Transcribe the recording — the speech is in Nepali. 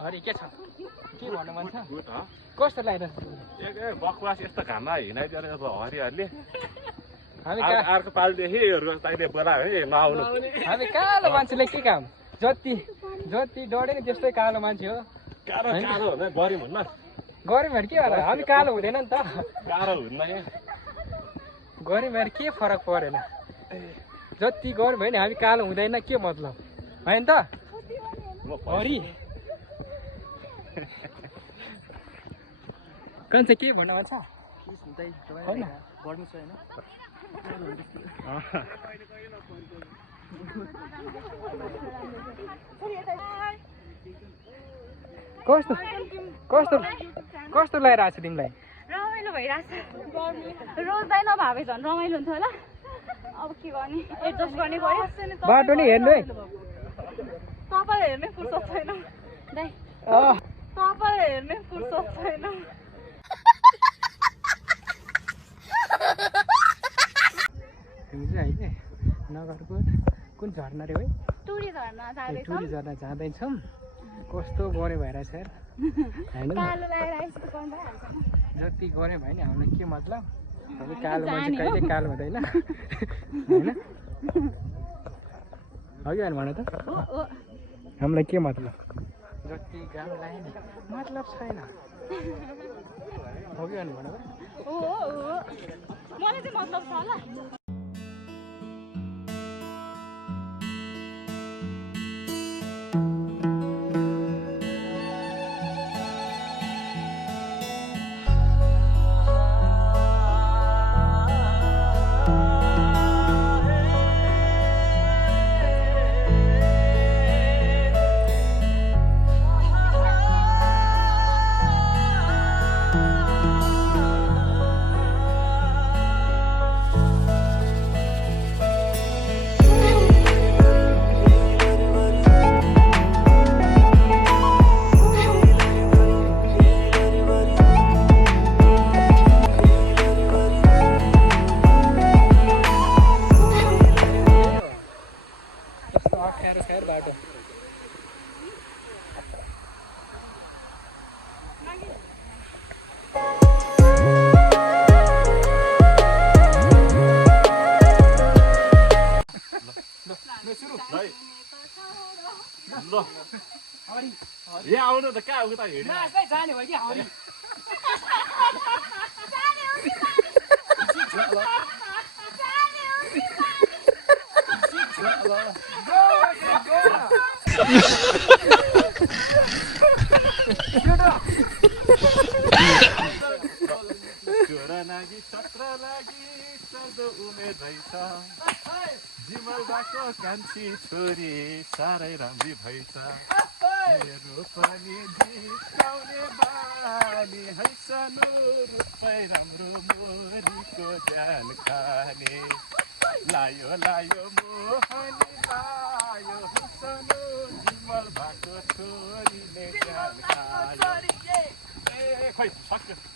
अरे के छ के भन्नु मन छ कस्तो लागिरहेछ बकवास यस्तो घाममा हिँडाइदिएर अब हरिहरले हामी अर्को पालिदेखि तैँले बोलायो है नआउनु हामी कालो मान्छेले के काम जति जति डढे नि त्यस्तै कालो मान्छे हो कालो कालो हुँदा गऱ्यौँ हुन्न गऱ्यौँ भने के होला हामी कालो हुँदैन नि त गाह्रो हुन्न गऱ्यौँ भने के फरक परेन जति गऱ्यौँ भने हामी कालो हुँदैन के मतलब होइन त हरि कन्छ के भन्न मन छ कस्तो कस्तो कस्तो लागिरहेको छ तिमीलाई रमाइलो भइरहेछ रोज्दै नभए झन् रमाइलो हुन्थ्यो होला अब के गर्ने एडजस्ट गर्ने पर्यो बाटो नि हेर्नु है तपाईँले हेर्ने फुर्सद छैन दाइ तपाईँले हेर्ने फुर्सद छैन तिमी चाहिँ होइन नगरकोट कुन झर्ना रे है टुरी झर्ना जाँदैछ टुरी झर्ना जाँदैछौँ कस्तो गरे भइरहेछ यार होइन कालो लगाइरहेछ त कम भइहाल्छ जति गऱ्यो भने हामीलाई के मतलब हामी कालो मान्छे कहिले कालो हुँदैन होइन अघि भन त हामीलाई के मतलब जति घाम लाग्यो नि मतलब छैन अघि भन त हो मलाई चाहिँ मतलब छ होला यहाँ आउनु त कहाँ उता हिँड्नु जाने भयो कि हरि छोरा लागि सत्र लागि सधो उमेर रहेछ जिमल भएको कान्छी छोरी साह्रै राम्री भएछ मेरो पनि जिस्काउने बानी है सानो रूपै राम्रो मोरीको ज्यान खाने लायो लायो मोहनी लायो सानो जिमल भएको छोरीले ज्यान खायो ए खोइ सक्यो